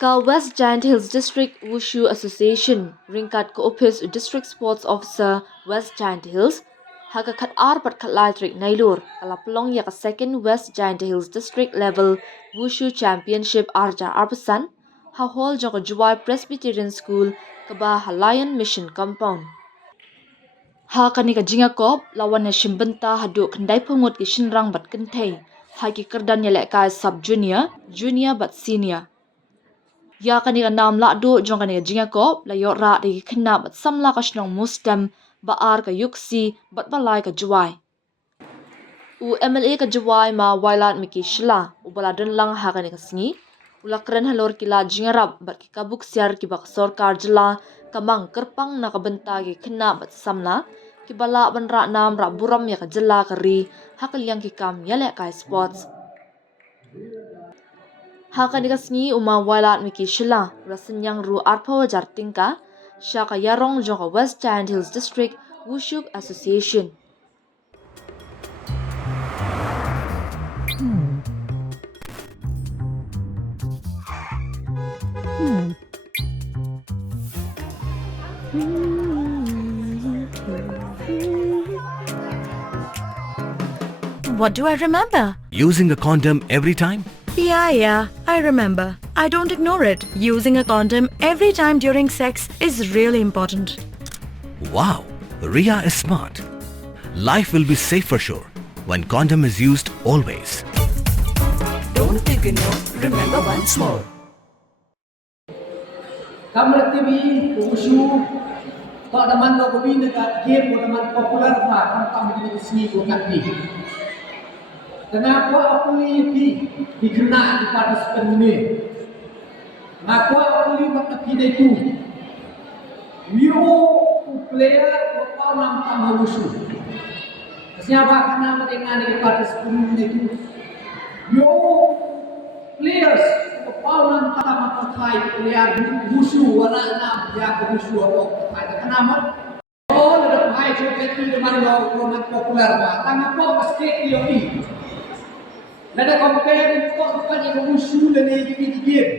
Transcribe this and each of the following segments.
Ka West Giant Hills District Wushu Association ringkat ko office District Sports Officer West Giant Hills haka khat ar pat khat lai trik nailur kalaplong ya ka second West Giant Hills District level Wushu Championship arja arpasan ha hall jong Juwai Presbyterian School kaba Halayan Mission Compound ha kani ka jinga kop lawan na shimbenta hadu khandai phungot ki shinrang bat kanthei ha ki kardan ya le ka sub junior junior but senior ya kani ka nam la do jong kani ka jinga kop la yor ra de khna bat samla ka shnong Mustem ba ar ka yuksi bat balai ka juwai u MLA ka juwai ma wailat miki shila u bala don lang ha kani ka singi ulakran halor kila jinga rap bat ki kabuk siar ki bak sarkar jila kamang kerpang na ka benta ki khna bat samla ki bala ban ra nam ra buram ya ka jila ka ri hakalyang ki kam yale ka sports Haka ni kasngi uma wailat miki shila rasanyang ru arpo jartingka shaka yarong jonga West Giant Hills District Wushu Association. What do I remember? Using a condom every time? Yeah, I remember. I don't ignore it. Using a condom every time during sex is really important. Wow, Ria is smart. Life will be safe for sure when condom is used always. Don't think you know, remember once more. Kamera TV, Wushu, tak daman kau bina dekat game kau daman popular lah, kamu begini sini kau kat ni. Kenapa aku ni dikena di partisipan ini? Kenapa aku ni buat kena itu? Yo player kau nam tam Wushu. Siapa kena mendengar di partisipan itu? Yo players kau nam tam apa Thai player Wushu wala nam ya Wushu atau Thai kenapa? Oh, ada Thai joget itu mana kau popular bah. Tangan kau pasti dia ni. Nada compare kok bukan yang Wushu dan yang game.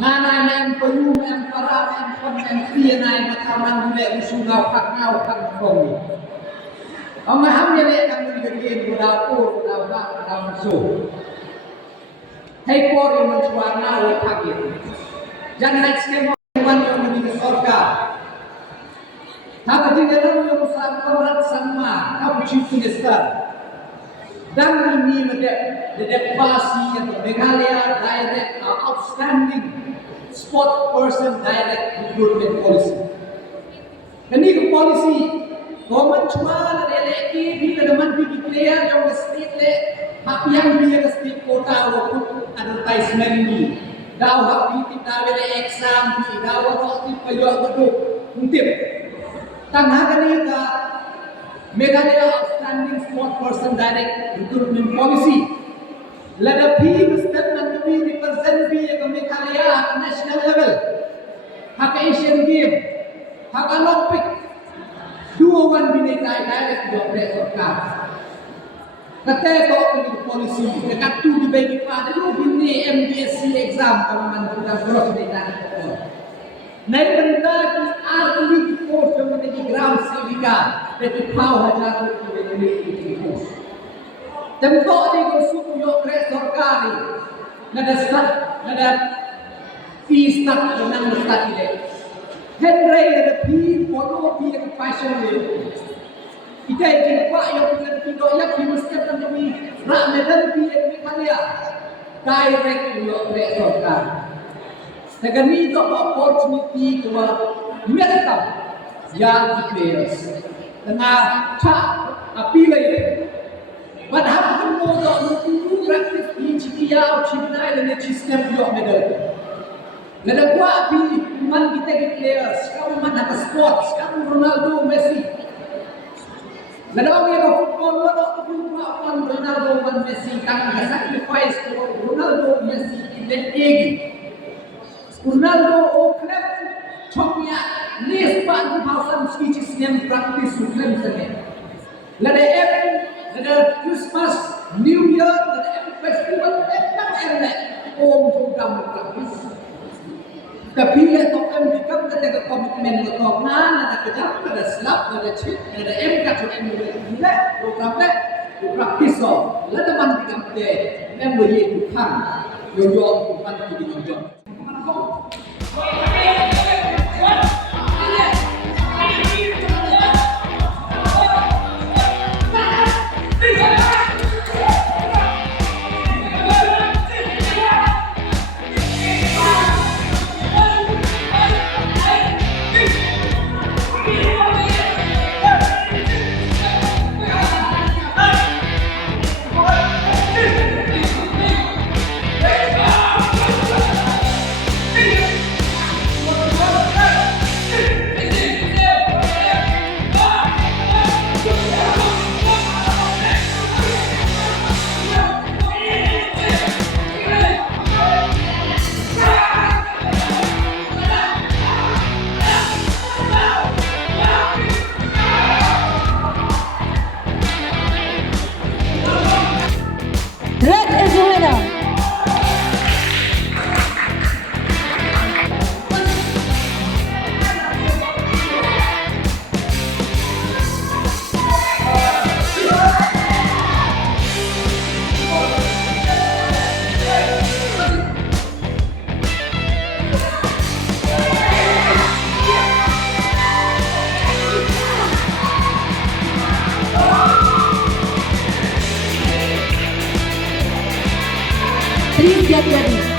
Nana yang perlu yang para yang konvensi yang makaman dulu Wushu ngau kak kong ni. Orang ham yang yang di game berdapur berdapur masuk. Hai por yang mencuarna oleh kaki. Jangan skema yang di surga. Tapi jangan yang besar berat sama. Kau cuci besar. Dan ini the policy yang Meghalaya direct outstanding sport person direct recruitment policy. Ini policy government cuma ada lagi bila teman pergi player yang state le, tapi yang dia state quota waktu advertisement ini. Dah hak kita bela exam, dah waktu payah betul untuk. Tanah kini ka Meghalaya outstanding sport person direct recruitment policy. Lada P Mustem nanti represent P yang Meghalaya at national level. Hak Asian Game, hak Olympic. Dua wan bineka direct job resorkan. Kata ini policy. Dekat tu dibagi pada lu bini MBSC exam kawan kita gross bineka. Naik benda ki arti post yang menjadi ground silika. Tapi kau hajar itu menjadi post. Tentu di kursus yo resorkari. Nada fee start dengan start ini. Henry ada fee foto fee yang passion ini. Kita ingin pak yang punya video yang mesti kami nak medan fee yang Meghalaya direct yo resorkari. Dengan itu opportunity to welcome young players. Tengah cak apil ini. Padahal kamu tak mungkin praktis di Jaintia atau China dan sistem juga medal. Nada kuat api man kita di players. Kamu mana ke sports? Kamu Ronaldo, Messi. Nada orang yang football mana aku kuat Ronaldo dan Messi. Kamu sacrifice Ronaldo, Messi in the game. Ronaldo club choknya list pan hausan ski sistem praktis sukan sana. Lada Christmas, New Year, lada festival, etang elek om program praktis. Tapi lepas kan dikam ada komitmen bertongan, ada kejap, ada selap, ada cip, ada MK tu M bila program le praktis so. Lalu teman dikam te, member ye tuhan, yo tuhan di yo. Red is the winner. Please get ready.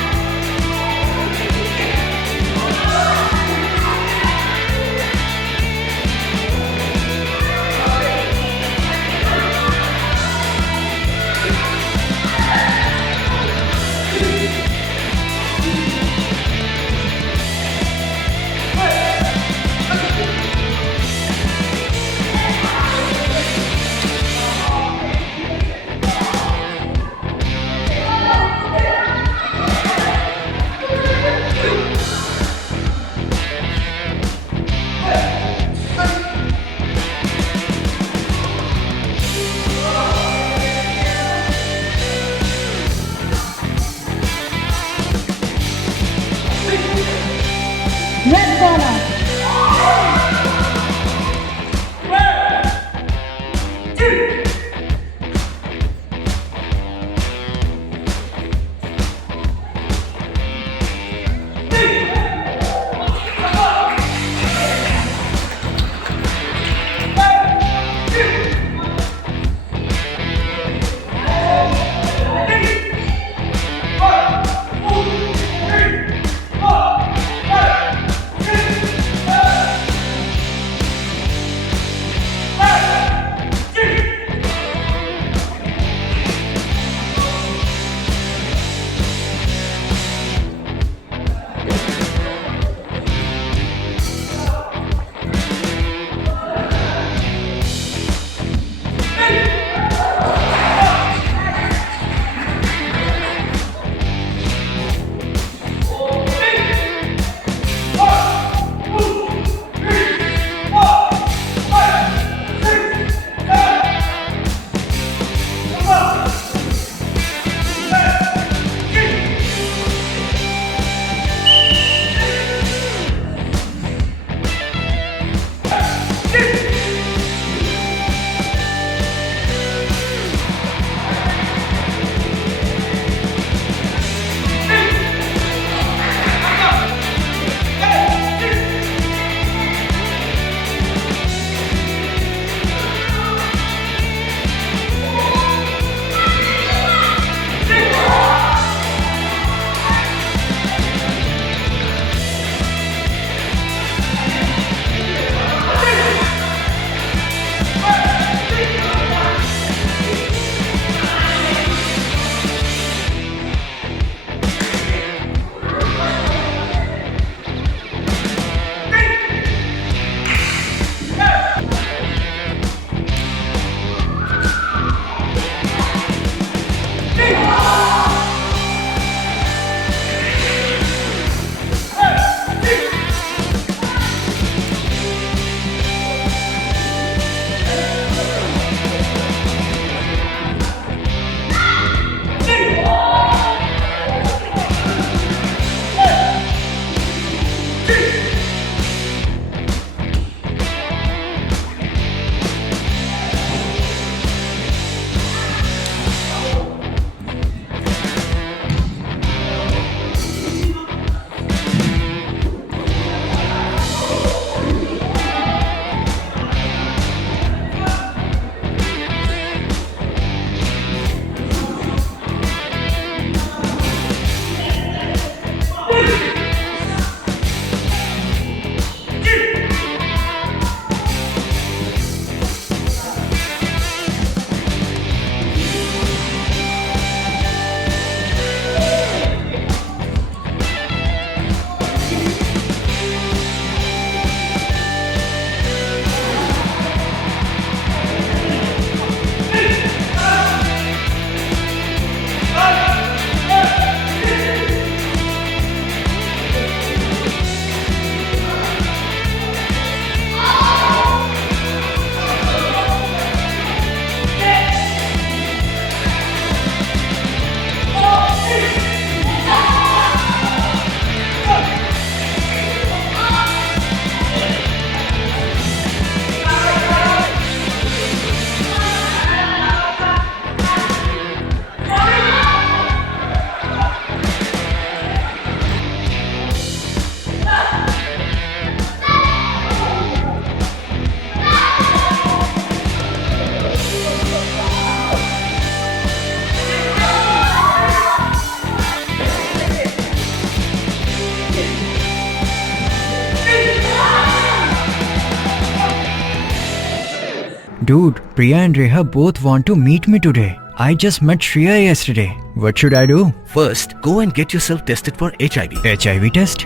Dude, Priya and Reha both want to meet me today. I just met Shreya yesterday. What should I do? First, go and get yourself tested for HIV. HIV test?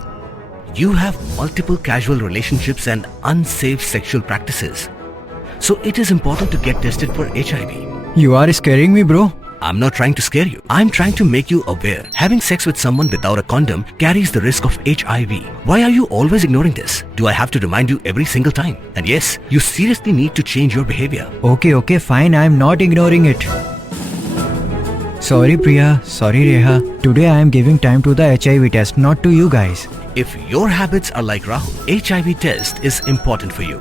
You have multiple casual relationships and unsafe sexual practices. So it is important to get tested for HIV. You are scaring me, bro. I'm not trying to scare you. I'm trying to make you aware. Having sex with someone without a condom carries the risk of HIV. Why are you always ignoring this? Do I have to remind you every single time? And yes, you seriously need to change your behavior. Okay, fine. I'm not ignoring it. Sorry, Priya. Sorry, Reha. Today I am giving time to the HIV test, not to you guys. If your habits are like Rahul, HIV test is important for you.